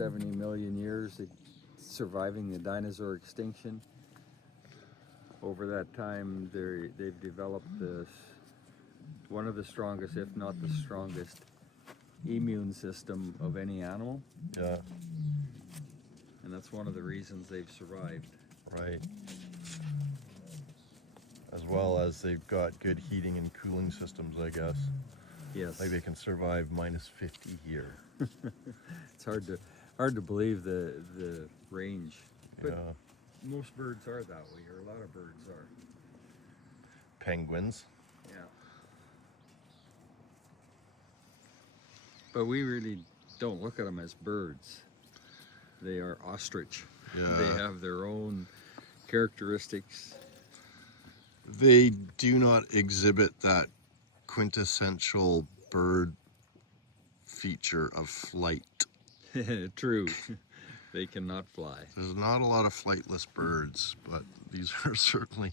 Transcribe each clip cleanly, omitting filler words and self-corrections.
70 million years, surviving the dinosaur extinction. Over that time, they've developed one of the strongest, if not the strongest, immune system of any animal. Yeah. And that's one of the reasons they've survived. Right. As well as they've got good heating and cooling systems, I guess. Yes. Like they can survive -50 here. It's hard to believe the range. But Yeah. most birds are that way, or a lot of birds are. Penguins. Yeah. But we really don't look at them as birds. They are ostrich. Yeah. They have their own characteristics. They do not exhibit that quintessential bird feature of flight. True. They cannot fly. There's not a lot of flightless birds, but these are certainly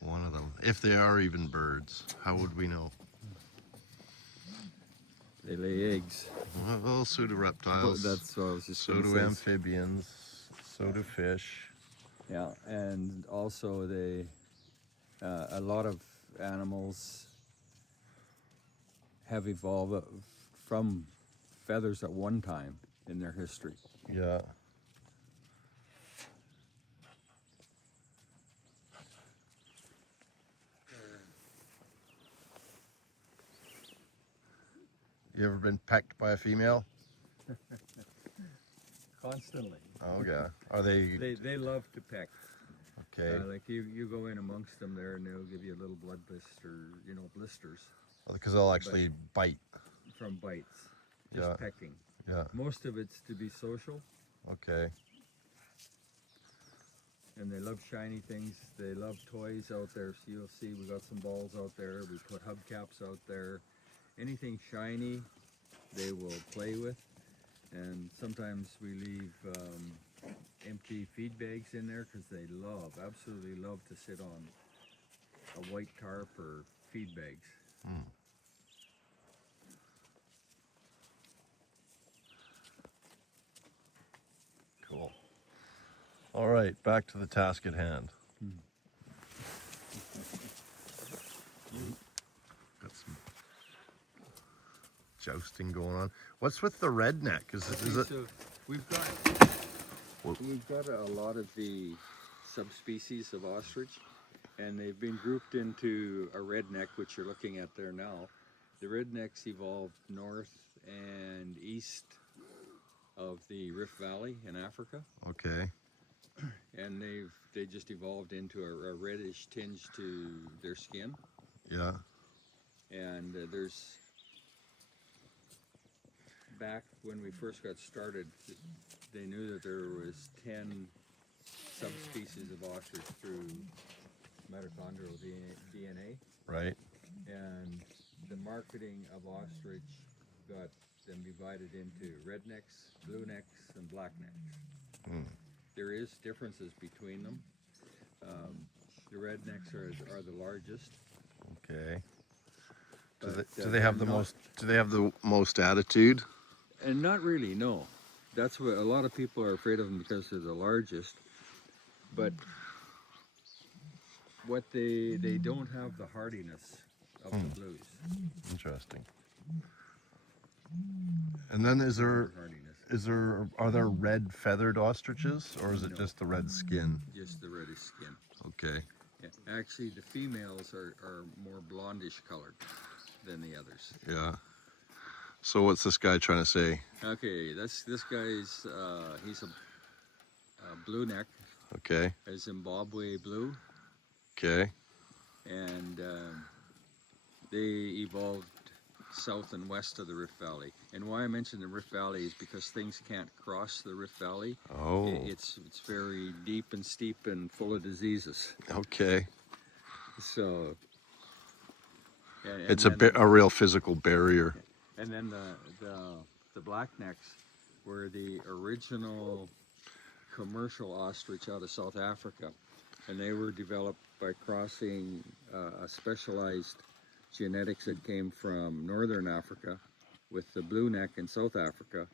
one of them. If they are even birds, how would we know? They lay eggs. Well, so do reptiles. That's what I was just so going to do say. amphibians. So do fish. Yeah, and also a lot of animals have evolved from feathers at one time in their history. Yeah. You ever been pecked by a female? Constantly. Oh yeah. Are they? They love to peck. Okay. Like you go in amongst them there and they'll give you a little blood blister, blisters Because they'll actually bite. from bites, just Yeah. pecking. Yeah. Most of it's to be social, Okay. and they love shiny things. They love toys out there. So you'll see we got some balls out there. We put hubcaps out there. Anything shiny, they will play with. And sometimes we leave empty feed bags in there because they absolutely love to sit on a white tarp or feed bags. Mm. Cool. All right, back to the task at hand. Got some jousting going on. What's with the redneck? Is it? So we've got a lot of the subspecies of ostrich, and they've been grouped into a redneck, which you're looking at there now. The rednecks evolved north and east of the Rift Valley in Africa, Okay. and they just evolved into a reddish tinge to their skin. Yeah. And back when we first got started, they knew that there was 10 subspecies of ostrich through mitochondrial DNA, Right. and the marketing of ostrich got them divided into rednecks, blue necks, and black necks. Mm. There is differences between them. The rednecks are the largest. Okay. But, Do they have the not- most? Do they have the most attitude? And not really, no. That's what a lot of people are afraid of them, because they're the largest. But what they don't have the hardiness of the blues. Interesting. And then are there red feathered ostriches, or is it No. just the red skin? Just the reddish skin. Okay. Yeah. Actually, the females are more blondish colored than the others. Yeah. So what's this guy trying to say? Okay, this guy's he's a blue neck, Okay. a Zimbabwe blue, Okay. and they evolved south and west of the Rift Valley. And why I mention the Rift Valley is because things can't cross the Rift Valley. Oh. It's very deep and steep and full of diseases. Okay. So It's a real physical barrier. And then the black necks were the original commercial ostrich out of South Africa, and they were developed by crossing a specialized genetics that came from northern Africa with the blue neck in South Africa,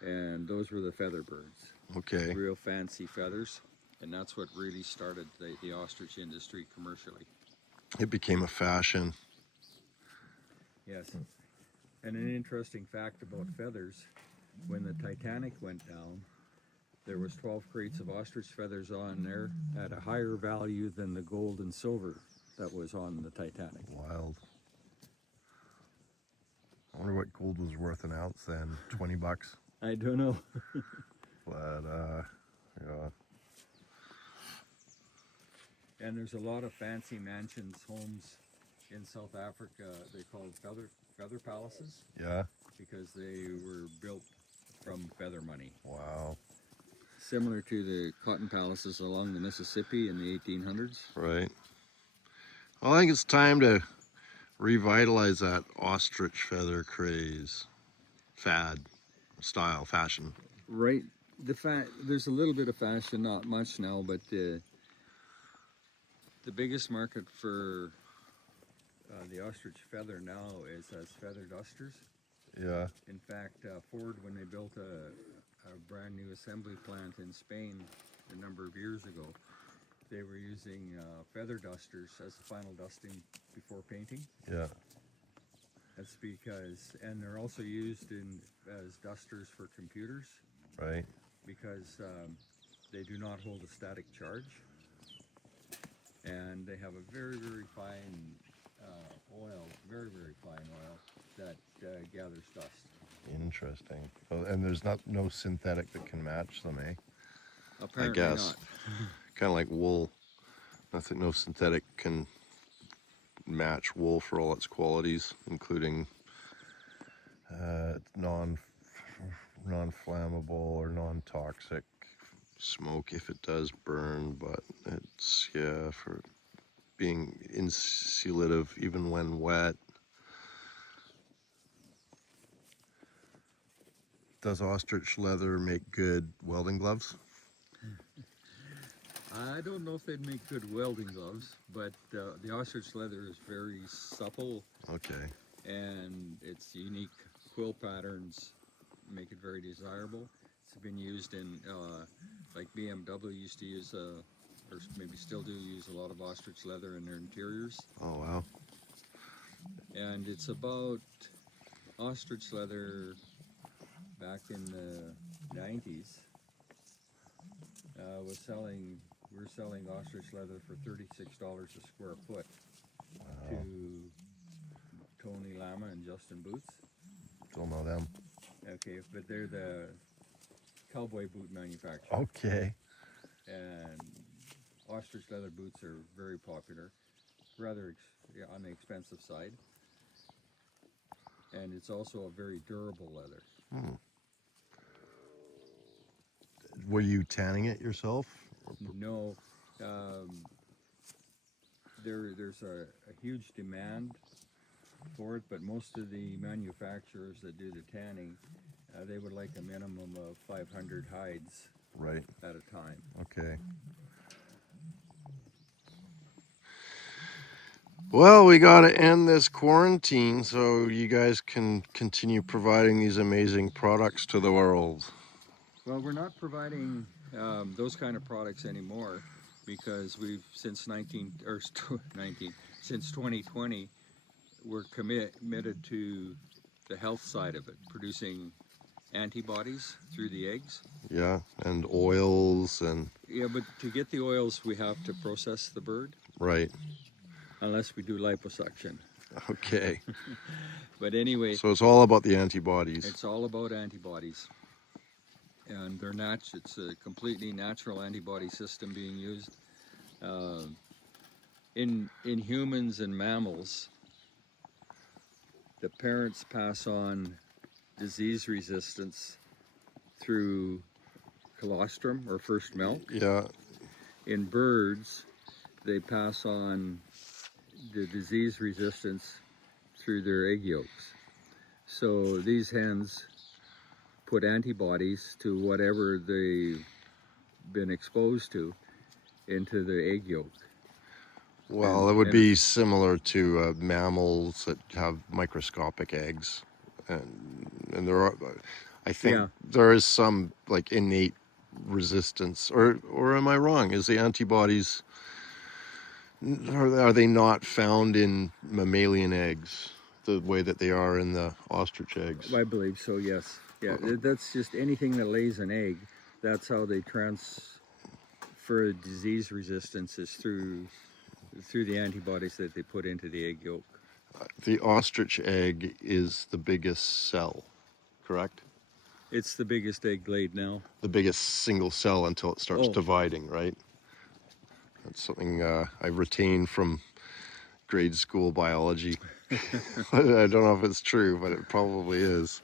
and those were the feather birds. Okay. Real fancy feathers, and that's what really started the ostrich industry commercially. It became a fashion. Yes. And an interesting fact about feathers, when the Titanic went down, there was 12 crates of ostrich feathers on there at a higher value than the gold and silver that was on the Titanic. Wild. I wonder what gold was worth an ounce then. 20 bucks. I don't know. But yeah. And there's a lot of fancy mansions, homes in South Africa. They call it feather palaces Yeah. because they were built from feather money. Wow. Similar to the cotton palaces along the Mississippi in the 1800s. Right. Well, I think it's time to revitalize that ostrich feather craze, fad, style, fashion. Right. There's a little bit of fashion, not much now, but the biggest market for the ostrich feather now is as feather dusters. Yeah. In fact, Ford, when they built a brand new assembly plant in Spain a number of years ago, they were using feather dusters as the final dusting before painting. Yeah. That's because, and they're also used as dusters for computers. Right. Because they do not hold a static charge, and they have a very, very fine oil, very, very fine oil that gathers dust. Interesting. Oh, and there's no synthetic that can match them, eh? Apparently I guess. Kind of like wool. No synthetic can match wool for all its qualities, including non-flammable or non-toxic, smoke if it does burn, but it's, yeah, for being insulative even when wet. Does ostrich leather make good welding gloves? I don't know if they'd make good welding gloves, but the ostrich leather is very supple. Okay. And its unique quill patterns make it very desirable. It's been used in, like BMW used to use, or maybe still do use a lot of ostrich leather in their interiors. Oh, wow. And it's about ostrich leather back in the 90s. We're selling ostrich leather for $36 a square foot. Wow. To Tony Lama and Justin Boots. Don't know them. Okay, but they're the cowboy boot manufacturer. Okay. And ostrich leather boots are very popular, rather on the expensive side. And it's also a very durable leather. Hmm. Were you tanning it yourself? No, there's a huge demand for it, but most of the manufacturers that do the tanning, they would like a minimum of 500 hides Right. at a time. Okay. Well, we got to end this quarantine so you guys can continue providing these amazing products to the world. Well, we're not providing those kind of products anymore because since 2020, we're committed to the health side of it, producing antibodies through the eggs. Yeah, and oils and... Yeah, but to get the oils, we have to process the bird. Right. Unless we do liposuction. Okay. But anyway... So it's all about the antibodies. It's all about antibodies. And they're it's a completely natural antibody system being used. In humans and mammals, the parents pass on disease resistance through colostrum or first milk. Yeah. In birds, they pass on the disease resistance through their egg yolks. So these hens put antibodies to whatever they've been exposed to into the egg yolk. Well, it would be similar to mammals that have microscopic eggs, and there are. I think Yeah. there is some like innate resistance, or am I wrong? Is the antibodies, are they not found in mammalian eggs the way that they are in the ostrich eggs? I believe so, yes. Yeah, that's just anything that lays an egg. That's how they transfer disease resistance, is through the antibodies that they put into the egg yolk. The ostrich egg is the biggest cell, correct? It's the biggest egg laid now. The biggest single cell until it starts Oh. dividing, right? That's something I retained from grade school biology. I don't know if it's true, but it probably is.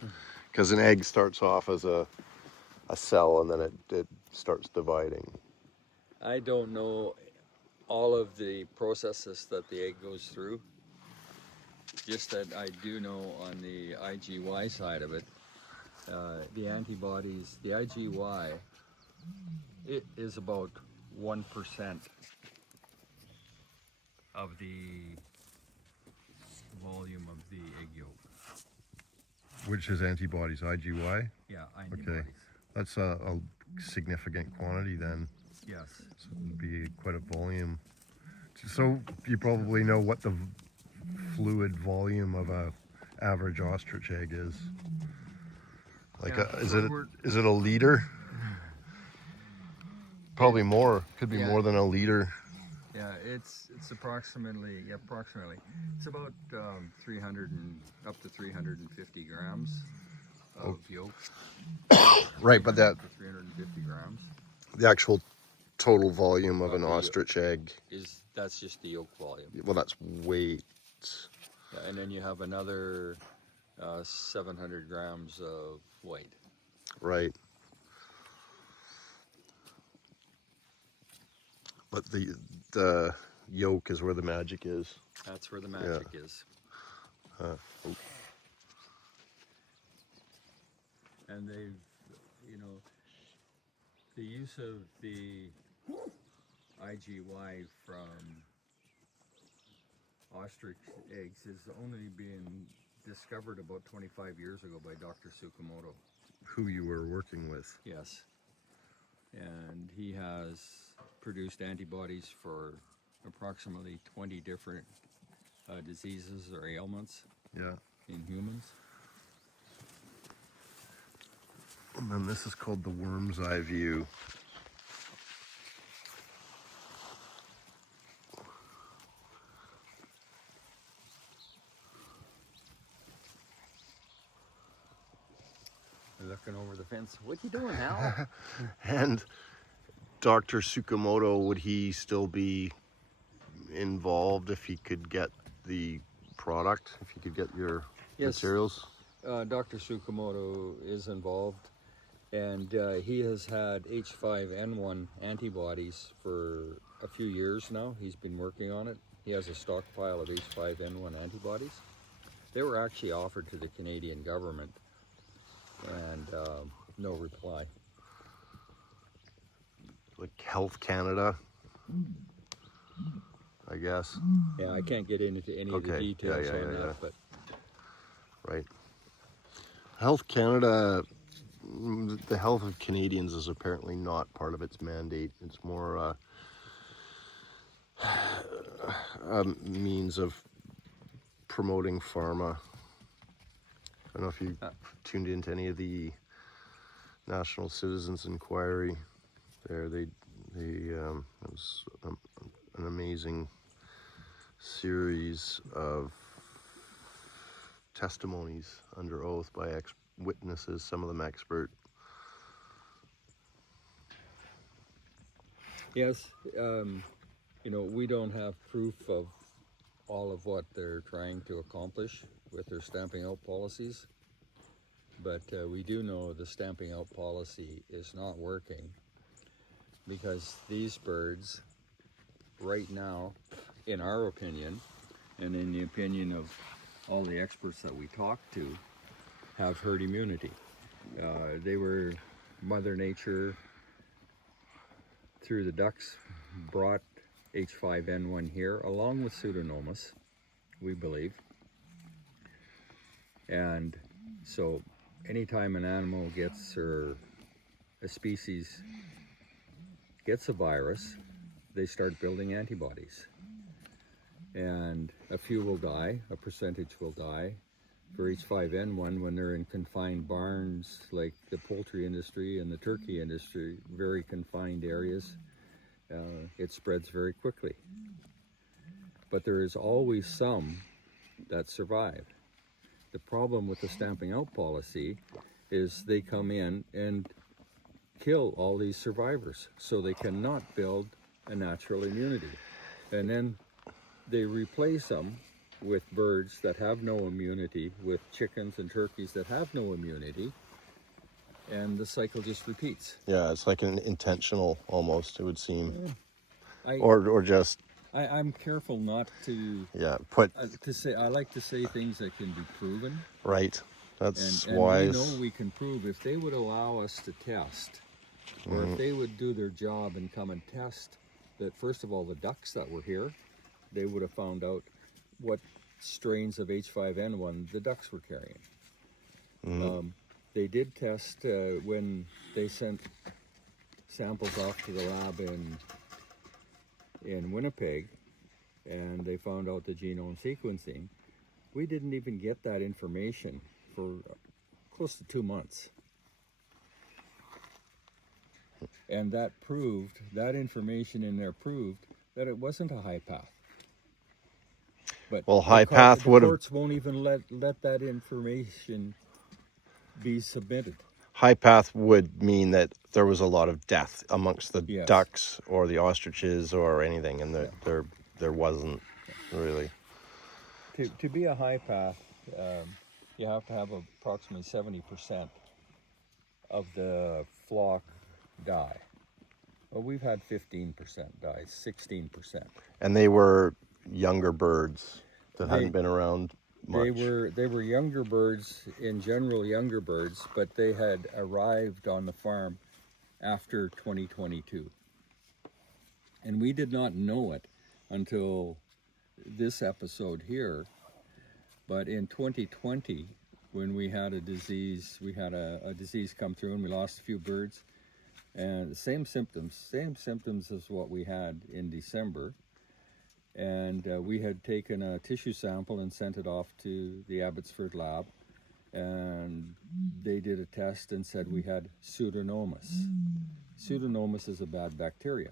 Because an egg starts off as a cell and then it starts dividing. I don't know all of the processes that the egg goes through. Just that I do know on the IgY side of it, the antibodies, the IgY, it is about 1% of the volume of the egg yolk. Which is antibodies, IgY? Yeah, antibodies. That's a significant quantity then. Yes. So it would be quite a volume. So you probably know what the fluid volume of a average ostrich egg is. Like, Yeah, is it a liter? Probably more. Could be Yeah. more than a liter. Yeah, it's approximately, it's about 300 and up to 350 grams of yolk. Right, but that 350 grams the actual total volume of Of an the ostrich egg, that's just the yolk volume. well, that's weight. Yeah, and then you have another 700 grams of white. Right. But the yolk is where the magic is. That's where the magic is. Oh. And they've, the use of the IgY from ostrich eggs is only being discovered about 25 years ago by Dr. Tsukamoto. Who you were working with. Yes. And he has produced antibodies for approximately 20 different diseases or ailments Yeah. in humans. And then this is called the worm's eye view. Looking over the fence. What you doing, Hal? And Dr. Tsukamoto, would he still be involved if he could get the product, if he could get your Yes. materials? Dr. Tsukamoto is involved, and he has had H5N1 antibodies for a few years now. He's been working on it. He has a stockpile of H5N1 antibodies. They were actually offered to the Canadian government, and no reply. Like Health Canada, I guess. Yeah, I can't get into any of the Okay. details Yeah. on that, but Right. Health Canada, the health of Canadians is apparently not part of its mandate. It's more a means of promoting pharma. I don't know if you tuned into any of the National Citizens Inquiry there. It was an amazing series of testimonies under oath by witnesses, some of them expert. yes, we don't have proof of all of what they're trying to accomplish with their stamping out policies, but we do know the stamping out policy is not working, because these birds right now, in our opinion, and in the opinion of all the experts that we talk to, have herd immunity. They were, Mother Nature, through the ducks, brought H5N1 here, along with Pseudomonas, we believe. And so anytime an animal gets, or a species gets a virus, they start building antibodies. And a few will die, a percentage will die. For H5N1, when they're in confined barns, like the poultry industry and the turkey industry, very confined areas, it spreads very quickly. But there is always some that survive. The problem with the stamping out policy is they come in and kill all these survivors, so they cannot build a natural immunity. And then they replace them with birds that have no immunity, with chickens and turkeys that have no immunity, and the cycle just repeats. Yeah, it's like an intentional almost, it would seem. I, Or just, I'm careful not to say. I like to say things that can be proven. Right. That's and wise. we know we can prove if they would allow us to test, or if they would do their job and come and test that. First of all, the ducks that were here, they would have found out what strains of H5N1 the ducks were carrying. They did test when they sent samples off to the lab in Winnipeg, and they found out the genome sequencing. We didn't even get that information for close to 2 months. And that information in there proved that it wasn't a high path. But well, high path would have. Courts won't even let that information be submitted. High path would mean that there was a lot of death amongst the Yes. ducks or the ostriches or anything, and there wasn't really. To be a high path, you have to have approximately 70% of the flock die. Well, we've had 15% die, 16%. And they were younger birds that hadn't been around much. They were younger birds, in general younger birds, but they had arrived on the farm after 2022. And we did not know it until this episode here. But in 2020, when we had a disease come through and we lost a few birds, and the same symptoms as what we had in December. And we had taken a tissue sample and sent it off to the Abbotsford lab, and they did a test and said we had Pseudomonas. Pseudomonas is a bad bacteria.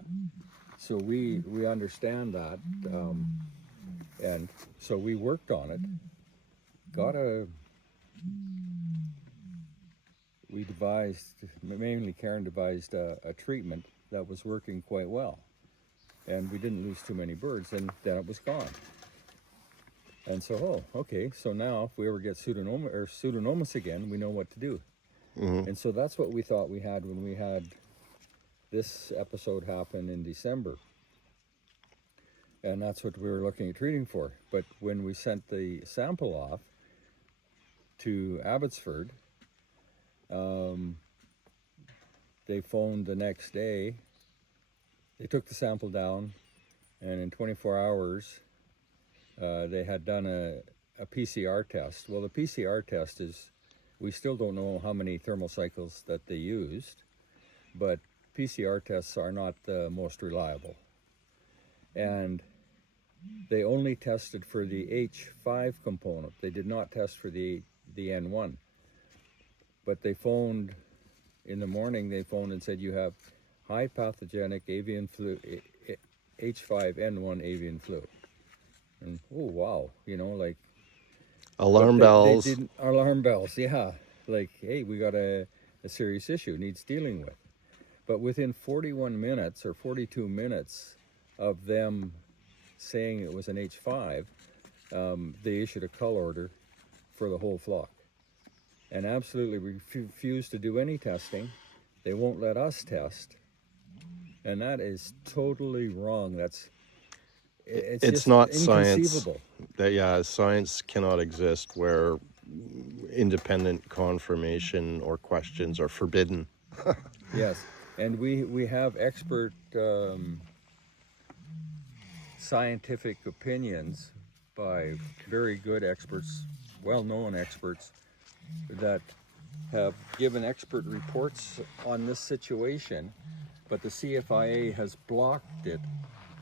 So we understand that, and so we worked on it. Mainly Karen devised a treatment that was working quite well. And we didn't lose too many birds, and then it was gone. And so, okay, so now if we ever get Pseudomonas again, we know what to do. And so that's what we thought we had when we had this episode happen in December. And that's what we were looking at treating for. But when we sent the sample off to Abbotsford, they phoned the next day. They took the sample down, and in 24 hours, they had done a PCR test. Well, the PCR test is, we still don't know how many thermal cycles that they used, but PCR tests are not the most reliable. And they only tested for the H5 component. They did not test for the N1. But they phoned, in the morning, they phoned and said, you have high pathogenic avian flu, H5N1 avian flu. And oh wow, like alarm bells. Alarm bells, yeah. Like, hey, we got a serious issue, needs dealing with. But within 41 minutes or 42 minutes of them saying it was an H5, they issued a cull order for the whole flock, and absolutely refused to do any testing. They won't let us test. And that is totally wrong. It's not science. Inconceivable. Science cannot exist where independent confirmation or questions are forbidden. Yes, and we have expert scientific opinions by very good experts, well-known experts, that have given expert reports on this situation, but the CFIA has blocked it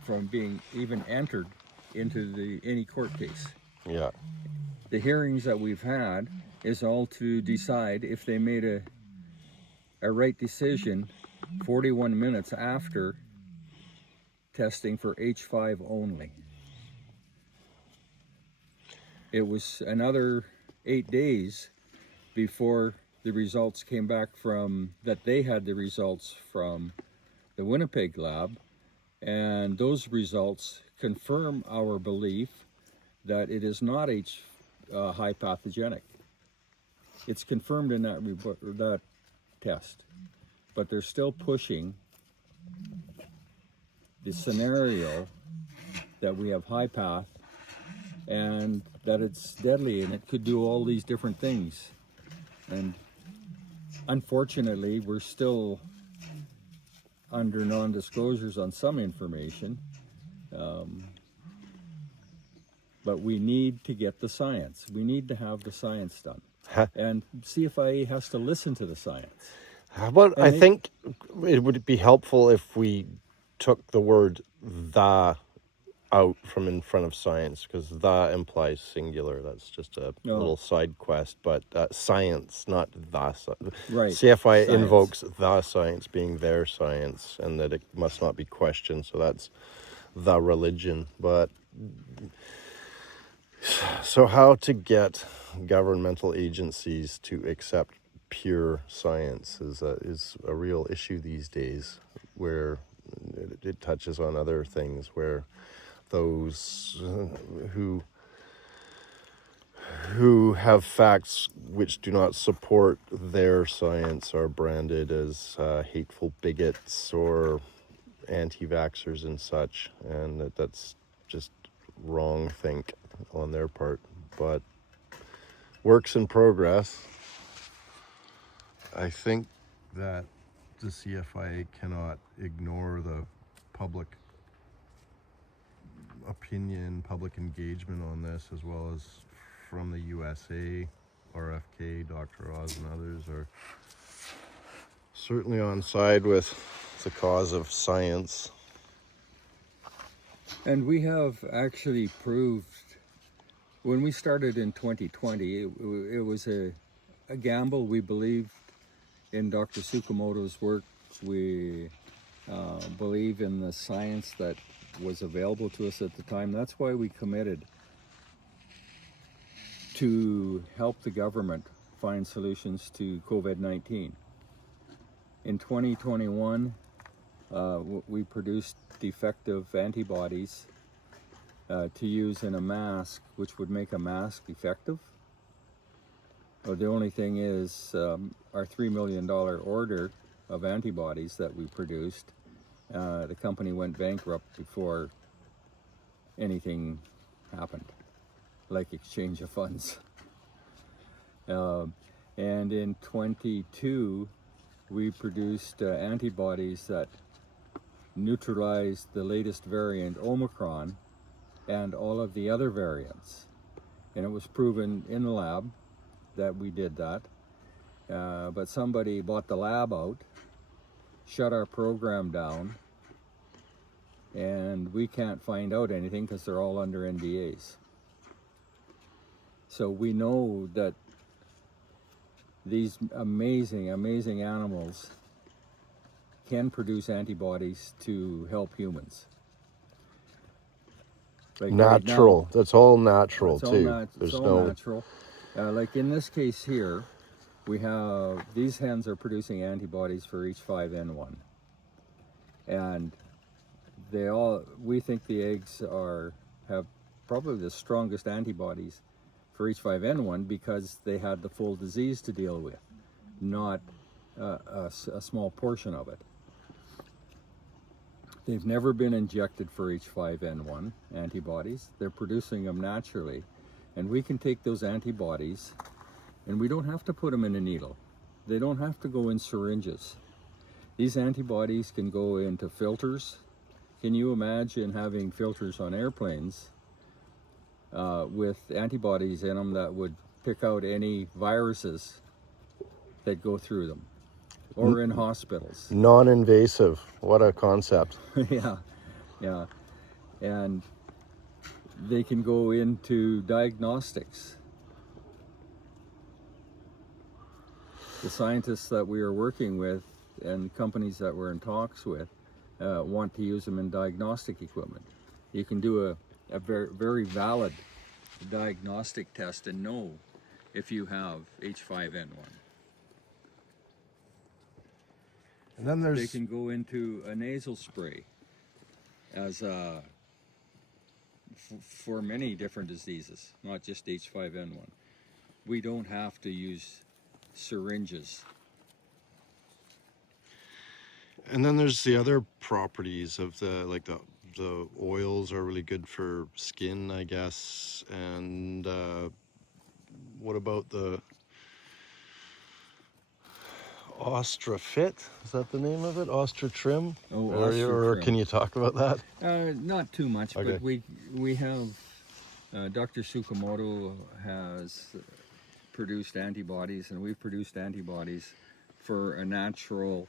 from being even entered into any court case. Yeah. The hearings that we've had is all to decide if they made a right decision 41 minutes after testing for H5 only. It was another 8 days before the results came back that they had the results from the Winnipeg lab, and those results confirm our belief that it is not high pathogenic. It's confirmed in that test, but they're still pushing the scenario that we have high path and that it's deadly and it could do all these different things. And unfortunately, we're still under non-disclosures on some information, but we need to get the science. We need to have the science done. And CFIA has to listen to the science. How about, I think it would be helpful if we took the word "the" out from in front of science, because "the" implies singular. That's just a little side quest, but science, not the. Right. CFIA Science invokes the science being their science, and that it must not be questioned. So that's the religion. But so how to get governmental agencies to accept pure science is a real issue these days, where it touches on other things, where those who have facts which do not support their science are branded as hateful bigots or anti-vaxxers and such, and that's just wrong think on their part. But works in progress. I think that the CFIA cannot ignore the public opinion, public engagement on this, as well as from the USA, RFK, Dr. Oz, and others are certainly on side with the cause of science. And we have actually proved, when we started in 2020, it was a gamble. We believed in Dr. Tsukamoto's work. We believe in the science that was available to us at the time. That's why we committed to help the government find solutions to COVID-19. In 2021, we produced defective antibodies to use in a mask, which would make a mask effective. The only thing is, our $3 million order of antibodies that we produced, the company went bankrupt before anything happened, like exchange of funds. And in 22, we produced antibodies that neutralized the latest variant, Omicron, and all of the other variants. And it was proven in the lab that we did that. But somebody bought the lab out, shut our program down, and we can't find out anything because they're all under NDAs. So we know that these amazing, amazing animals can produce antibodies to help humans. Like Natural. Right now, that's all natural it's too. It's all natural. Like in this case here, we have, these hens are producing antibodies for H5N1. And we think the eggs have probably the strongest antibodies for H5N1 because they had the full disease to deal with, not a small portion of it. They've never been injected for H5N1 antibodies. They're producing them naturally. And we can take those antibodies, and we don't have to put them in a needle. They don't have to go in syringes. These antibodies can go into filters. Can you imagine having filters on airplanes with antibodies in them that would pick out any viruses that go through them, or in hospitals. Non-invasive. What a concept. Yeah, yeah. And they can go into diagnostics. The scientists that we are working with and companies that we're in talks with want to use them in diagnostic equipment. You can do a very, very valid diagnostic test and know if you have H5N1. And then They there's can go into a nasal spray as for many different diseases, not just H5N1. We don't have to use syringes. and then there's the other properties of the oils are really good for skin, I guess. And what about the Ostrafit? Is that the name of it? Ostratrim? Oh, Or Ostratrim. can you talk about that? Not too much, Okay. but we have Dr. Tsukamoto has produced antibodies, and we've produced antibodies for a natural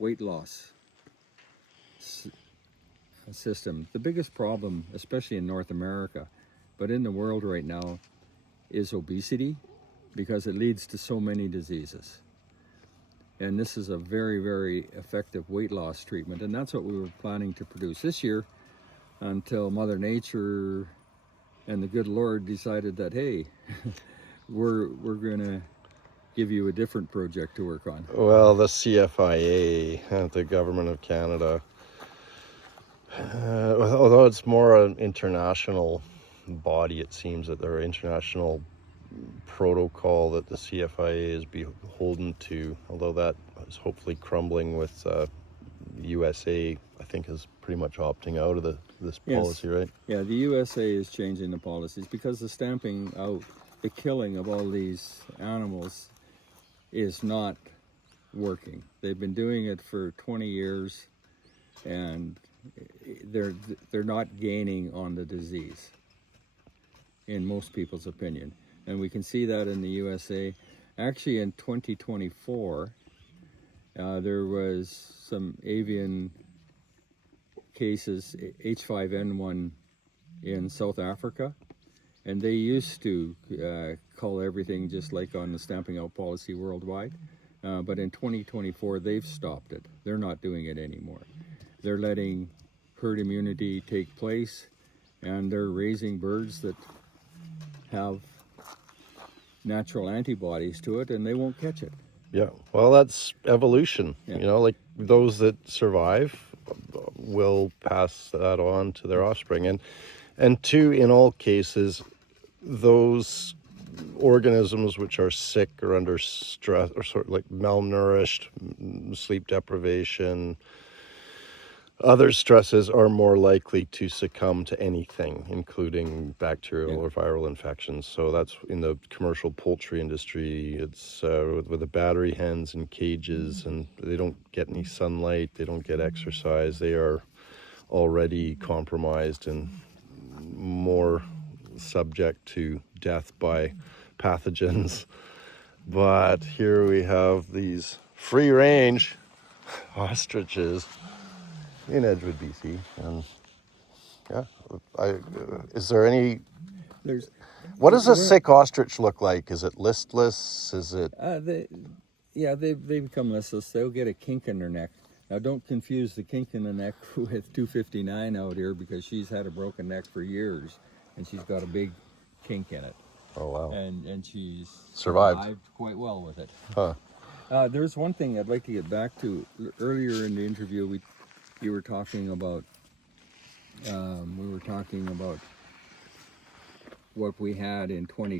weight loss system. The biggest problem, especially in North America, but in the world right now, is obesity, because it leads to so many diseases. And this is a very, very effective weight loss treatment, and that's what we were planning to produce this year, until Mother Nature and the good Lord decided that, hey, we're gonna give you a different project to work on. Well, the CFIA, the Government of Canada, although it's more an international body, it seems that there are international protocol that the CFIA is beholden to, although that is hopefully crumbling with USA, I think, is pretty much opting out of this policy, right? Yeah, the USA is changing the policies because the stamping out, the killing of all these animals is not working. They've been doing it for 20 years, and they're not gaining on the disease, in most people's opinion. And we can see that in the USA. Actually, in 2024, there was some avian cases, H5N1, in South Africa, and they used to cull everything just like on the stamping out policy worldwide. But in 2024, they've stopped it. They're not doing it anymore. They're letting herd immunity take place, and they're raising birds that have natural antibodies to it, and they won't catch it. Yeah, well, that's evolution. Yeah. You know, like those that survive will pass that on to their offspring. And two, in all cases, those organisms which are sick or under stress or sort of like malnourished, sleep deprivation, other stresses are more likely to succumb to anything, including bacterial or viral infections. So that's in the commercial poultry industry. It's with the battery hens in cages, and they don't get any sunlight, they don't get exercise, they are already compromised and more subject to death by pathogens. But here we have these free range ostriches in Edgewood, BC, and is there any? What does a sick ostrich look like? Is it listless? Is it? They become listless. They'll get a kink in their neck. Now, don't confuse the kink in the neck with 259 out here, because she's had a broken neck for years, and she's got a big kink in it. Oh wow! And she's survived quite well with it. Huh? There's one thing I'd like to get back to. Earlier in the interview, you were talking about. We were talking about what we had in 2020.